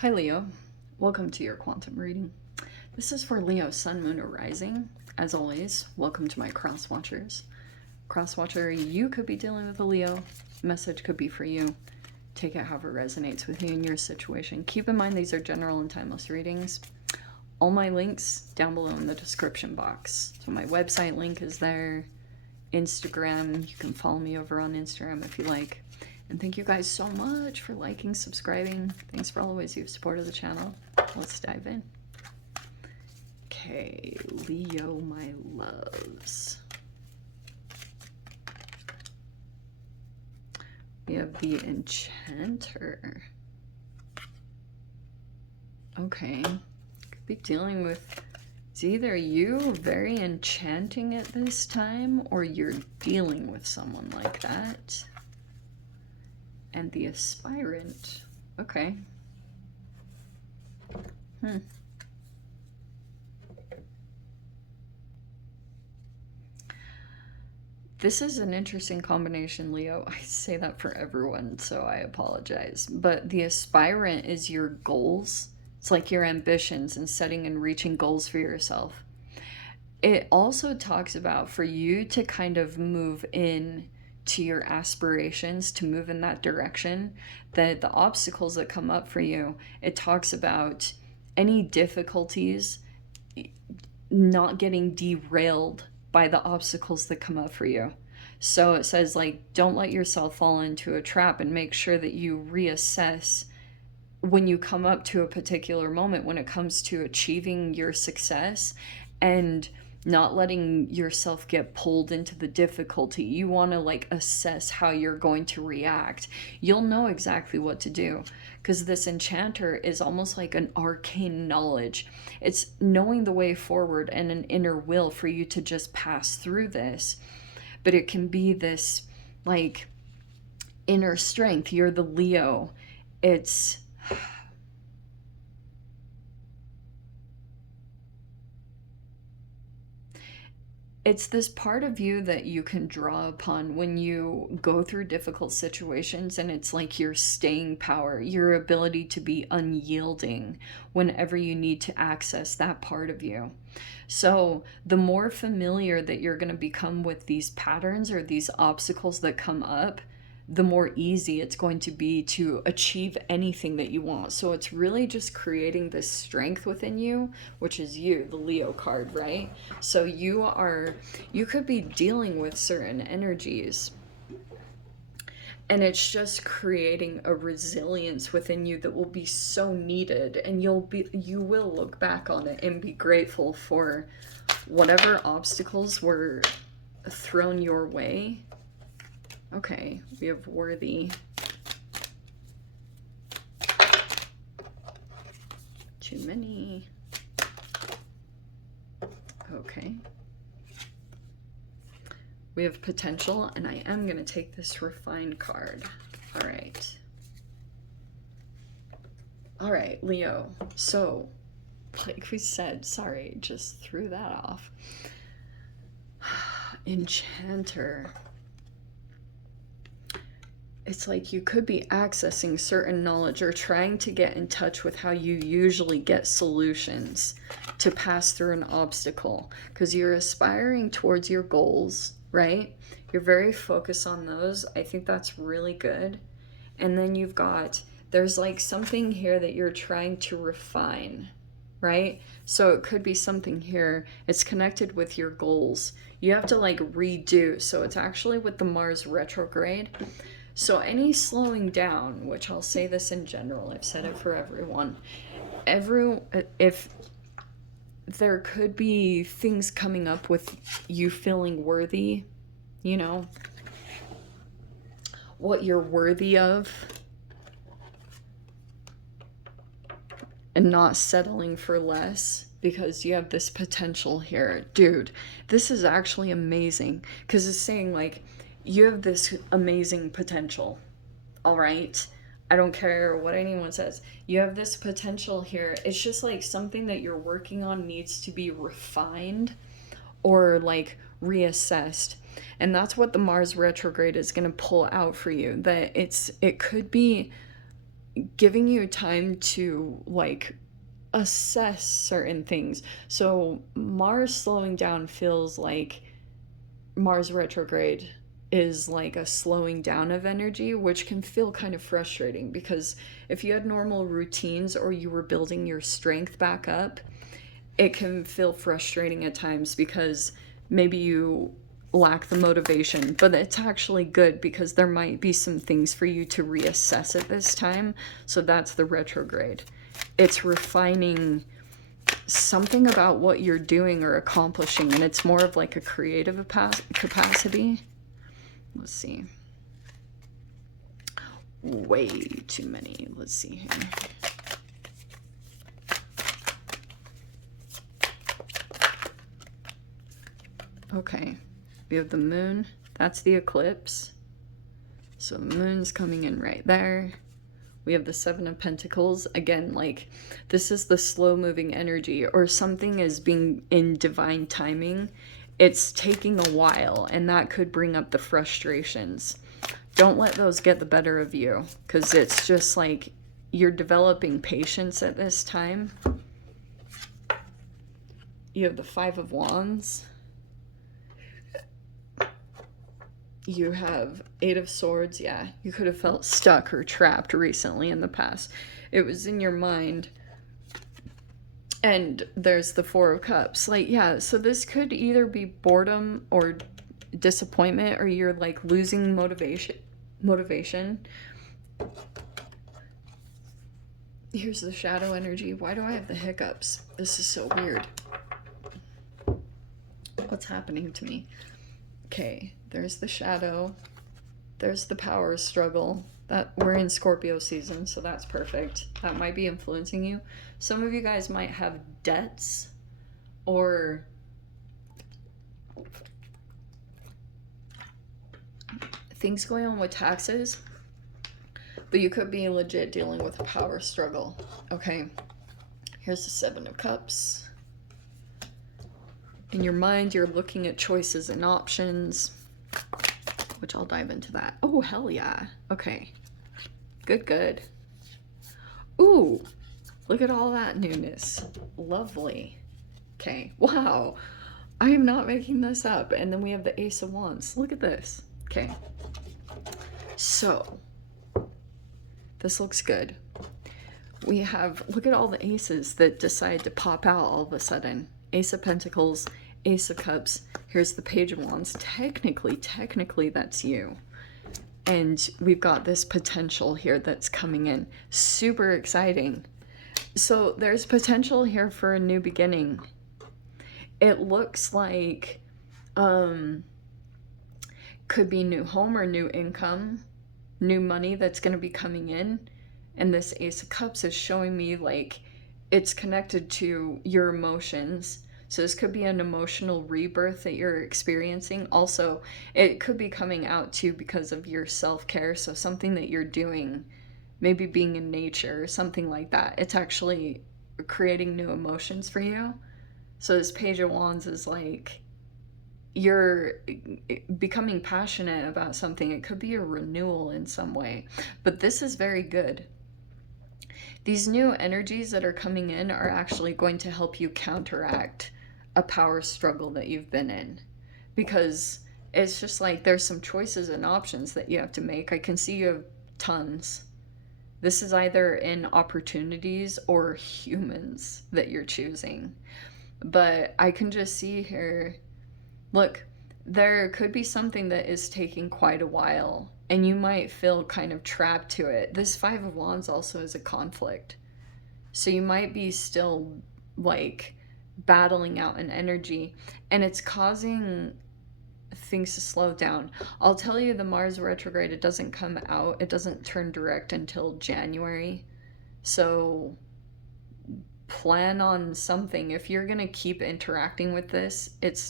Hi Leo, welcome to your quantum reading. This is for Leo, Sun, Moon, or Rising. As always, welcome to my cross watchers. Cross watcher, you could be dealing with a Leo. Message could be for you. Take it however resonates with you in your situation. Keep in mind these are general and timeless readings. All my links down below in the description box. So my website link is there. Instagram, you can follow me over on Instagram if you like. And thank you guys so much for liking, subscribing. Thanks for all the ways you've supported the channel. Let's dive in. Okay, Leo, my loves. We have the Enchanter. Okay, could be dealing with, it's either you very enchanting at this time or you're dealing with someone like that. And the Aspirant. Okay. This is an interesting combination, Leo. I say that for everyone, so I apologize. But the Aspirant is your goals. It's like your ambitions and setting and reaching goals for yourself. It also talks about for you to kind of move in to your aspirations, to move in that direction, that the obstacles that come up for you, it talks about any difficulties not getting derailed by the obstacles that come up for you. So it says, like, don't let yourself fall into a trap, and make sure that you reassess when you come up to a particular moment when it comes to achieving your success, and not letting yourself get pulled into the difficulty. You want to like assess how you're going to react. You'll know exactly what to do, because this Enchanter is almost like an arcane knowledge. It's knowing the way forward and an inner will for you to just pass through this. But it can be this like inner strength. You're the Leo. It's this part of you that you can draw upon when you go through difficult situations, and it's like your staying power, your ability to be unyielding whenever you need to access that part of you. So the more familiar that you're going to become with these patterns or these obstacles that come up, the more easy it's going to be to achieve anything that you want. So it's really just creating this strength within you, which is you, the Leo card, right? So you could be dealing with certain energies, and it's just creating a resilience within you that will be so needed, and you will look back on it and be grateful for whatever obstacles were thrown your way. Okay, we have worthy. Too many. Okay. We have potential, and I am going to take this refined card. All right. All right, Leo. So, like we said, sorry, just threw that off. Enchanter. It's like you could be accessing certain knowledge or trying to get in touch with how you usually get solutions to pass through an obstacle, because you're aspiring towards your goals, right? You're very focused on those. I think that's really good. And then there's like something here that you're trying to refine, right? So it could be something here. It's connected with your goals. You have to like redo. So it's actually with the Mars retrograde. So any slowing down, which I'll say this in general, I've said it for everyone, if there could be things coming up with you feeling worthy, you know, what you're worthy of, and not settling for less, because you have this potential here. Dude, this is actually amazing, because it's saying like, you have this amazing potential, all right? I don't care what anyone says. You have this potential here. It's just like something that you're working on needs to be refined or like reassessed. And that's what the Mars retrograde is going to pull out for you. That it could be giving you time to like assess certain things. So Mars slowing down feels like Mars retrograde is like a slowing down of energy, which can feel kind of frustrating because if you had normal routines or you were building your strength back up, it can feel frustrating at times because maybe you lack the motivation, but it's actually good because there might be some things for you to reassess at this time. So that's the retrograde. It's refining something about what you're doing or accomplishing, and it's more of like a creative capacity. Let's see. Way too many. Let's see here. Okay, we have the moon. That's the eclipse. So the moon's coming in right there. We have the Seven of Pentacles. Again, like, this is the slow-moving energy, or something is being in divine timing. It's taking a while, and that could bring up the frustrations. Don't let those get the better of you, because it's just like you're developing patience at this time. You have the Five of Wands. You have Eight of Swords. Yeah, you could have felt stuck or trapped recently in the past. It was in your mind. And there's the Four of Cups. Like, yeah, so this could either be boredom or disappointment, or you're like losing motivation. Here's the shadow energy. Why do I have the hiccups? This is so weird. What's happening to me? Okay, there's the shadow. There's the power struggle. That we're in Scorpio season, so that's perfect. That might be influencing you. Some of you guys might have debts or things going on with taxes, but you could be legit dealing with a power struggle. Okay, here's the Seven of Cups. In your mind, you're looking at choices and options, which I'll dive into that. Oh, hell yeah. Okay. Good. Ooh, look at all that newness. Lovely. Okay, wow. I am not making this up. And then we have the Ace of Wands. Look at this. Okay. So, this looks good. We have, look at all the aces that decide to pop out all of a sudden. Ace of Pentacles, Ace of Cups. Here's the Page of Wands. Technically, that's you. And we've got this potential here that's coming in. Super exciting. So there's potential here for a new beginning. It looks like could be new home or new income, new money that's going to be coming in. And this Ace of Cups is showing me like it's connected to your emotions. So this could be an emotional rebirth that you're experiencing. Also, it could be coming out too because of your self-care. So something that you're doing, maybe being in nature or something like that. It's actually creating new emotions for you. So this Page of Wands is like you're becoming passionate about something. It could be a renewal in some way. But this is very good. These new energies that are coming in are actually going to help you counteract a power struggle that you've been in, because it's just like there's some choices and options that you have to make. I can see you have tons. This is either in opportunities or humans that you're choosing. But I can just see here, look, there could be something that is taking quite a while and you might feel kind of trapped to it. This Five of Wands also is a conflict. So you might be still like battling out an energy, and it's causing things to slow down. I'll tell you, the Mars retrograde, it doesn't come out, it doesn't turn direct until January. So plan on something. If you're going to keep interacting with this, it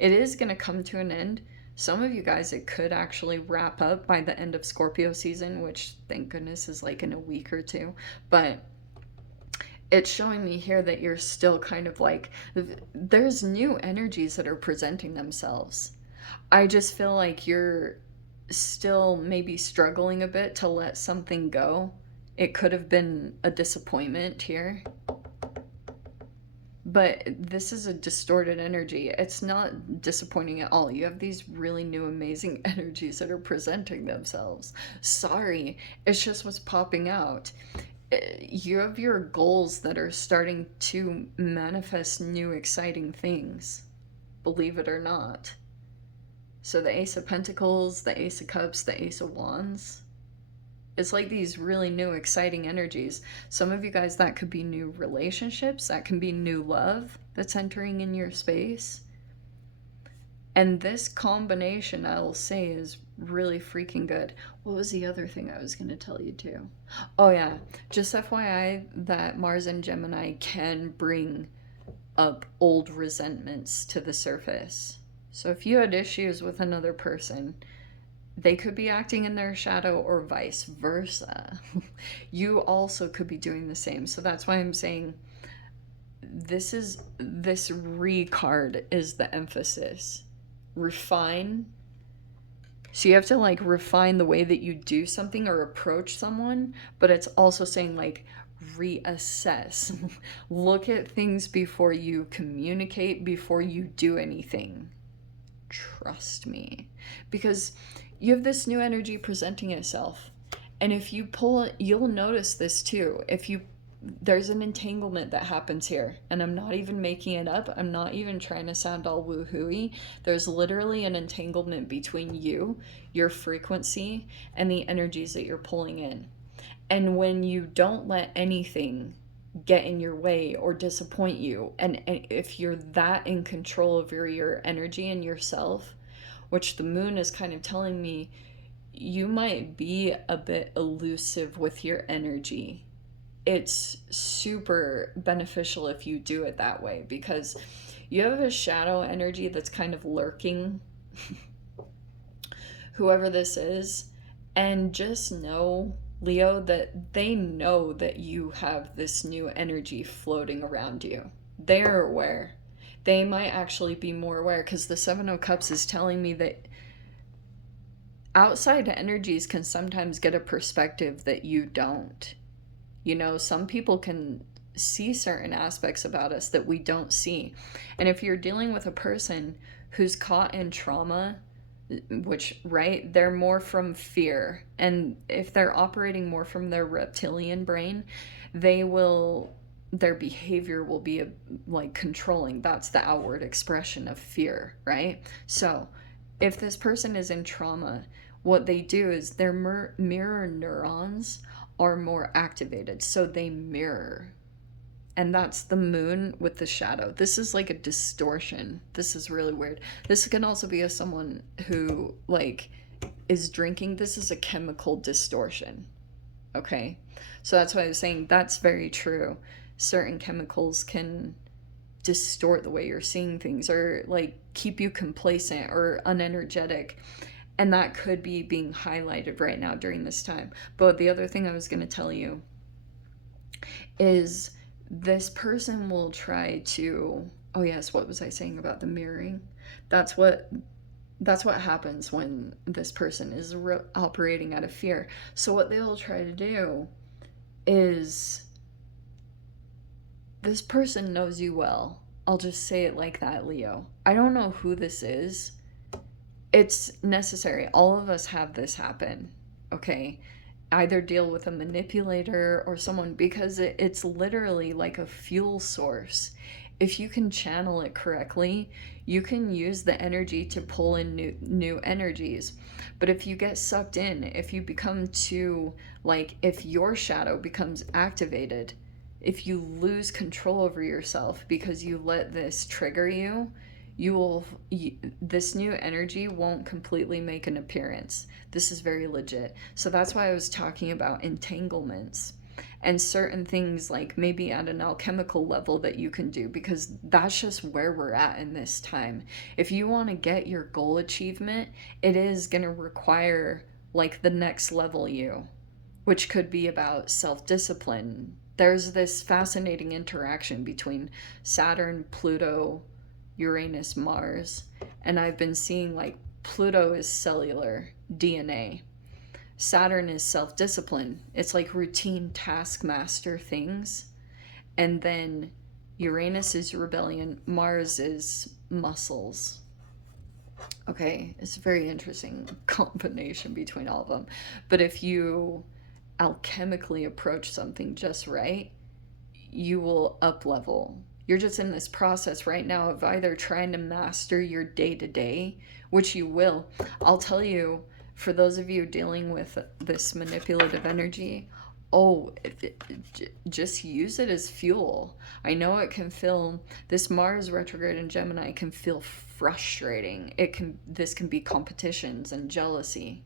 is going to come to an end. Some of you guys, it could actually wrap up by the end of Scorpio season, which thank goodness is like in a week or two. But it's showing me here that you're still kind of like, there's new energies that are presenting themselves. I just feel like you're still maybe struggling a bit to let something go It could have been a disappointment here. But this is a distorted energy. It's not disappointing at all. You have these really new, amazing energies that are presenting themselves. Sorry, it's just what's popping out. You have your goals that are starting to manifest new, exciting things, believe it or not. So the Ace of Pentacles, the Ace of Cups, the Ace of Wands. It's like these really new, exciting energies. Some of you guys, that could be new relationships, that can be new love that's entering in your space. And this combination, I will say, is really freaking good. What was the other thing I was going to tell you too? Oh, yeah. Just FYI, that Mars and Gemini can bring up old resentments to the surface. So if you had issues with another person, they could be acting in their shadow or vice versa. You also could be doing the same. So that's why I'm saying this card is the emphasis. Refine. So you have to like refine the way that you do something or approach someone, but it's also saying like reassess. Look at things before you communicate, before you do anything. Trust me. Because you have this new energy presenting itself. And if you pull it, you'll notice this too. There's an entanglement that happens here, and I'm not even making it up. I'm not even trying to sound all woohooey. There's literally an entanglement between you, your frequency, and the energies that you're pulling in. And when you don't let anything get in your way or disappoint you, and if you're that in control of your energy and yourself, which the moon is kind of telling me, you might be a bit elusive with your energy. It's super beneficial if you do it that way, because you have a shadow energy that's kind of lurking, whoever this is, and just know, Leo, that they know that you have this new energy floating around you. They're aware. They might actually be more aware, because the Seven of Cups is telling me that outside energies can sometimes get a perspective that you don't. You know, some people can see certain aspects about us that we don't see. And if you're dealing with a person who's caught in trauma, which, right, they're more from fear, and if they're operating more from their reptilian brain, their behavior will be like controlling. That's the outward expression of fear, right? So if this person is in trauma, what they do is their mirror neurons are more activated, so they mirror. And that's the moon with the shadow. This is like a distortion. This is really weird. This can also be someone who like is drinking. This is a chemical distortion. Okay? So that's why I was saying that's very true. Certain chemicals can distort the way you're seeing things, or like keep you complacent or unenergetic. And that could be being highlighted right now during this time. But the other thing I was going to tell you is this person will try to, oh yes, what was I saying about the mirroring? That's what happens when this person is operating out of fear. So what they'll try to do is, this person knows you well. I'll just say it like that, Leo. I don't know who this is. It's necessary. All of us have this happen, okay? Either deal with a manipulator or someone, because it's literally like a fuel source. If you can channel it correctly, you can use the energy to pull in new energies. But if you get sucked in, if you become too, like, if your shadow becomes activated, if you lose control over yourself because you let this trigger you, this new energy won't completely make an appearance. This is very legit. So that's why I was talking about entanglements and certain things, like maybe at an alchemical level that you can do, because that's just where we're at in this time. If you want to get your goal achievement, it is going to require like the next level you, which could be about self-discipline. There's this fascinating interaction between Saturn, Pluto, Uranus, Mars, and I've been seeing like Pluto is cellular DNA. Saturn is self-discipline. It's like routine taskmaster things. And then Uranus is rebellion, Mars is muscles. Okay, it's a very interesting combination between all of them. But if you alchemically approach something just right, you will up level. You're just in this process right now of either trying to master your day to day, which you will. I'll tell you, for those of you dealing with this manipulative energy, oh, just use it as fuel. I know it can feel, this Mars retrograde in Gemini can feel frustrating. This can be competitions and jealousy.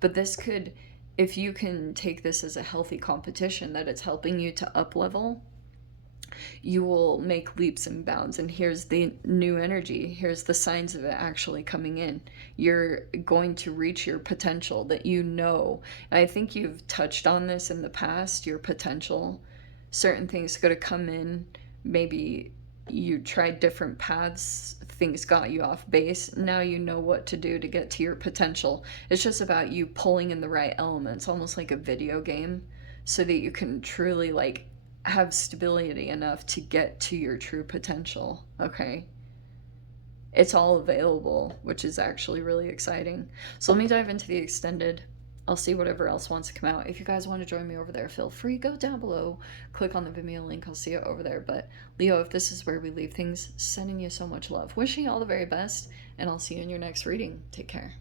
But this could, if you can take this as a healthy competition, that it's helping you to up level, you will make leaps and bounds. And here's the new energy. Here's the signs of it actually coming in. You're going to reach your potential that you know. And I think you've touched on this in the past, your potential. Certain things going to come in. Maybe you tried different paths, things got you off base. Now you know what to do to get to your potential. It's just about you pulling in the right elements, almost like a video game, so that you can truly like have stability enough to get to your true potential. Okay, it's all available, which is actually really exciting. So let me dive into the extended. I'll see whatever else wants to come out. If you guys want to join me over there, feel free, go down below, click on the Vimeo link, I'll see it over there. But Leo, if this is where we leave things, sending you so much love, wishing you all the very best, and I'll see you in your next reading. Take care.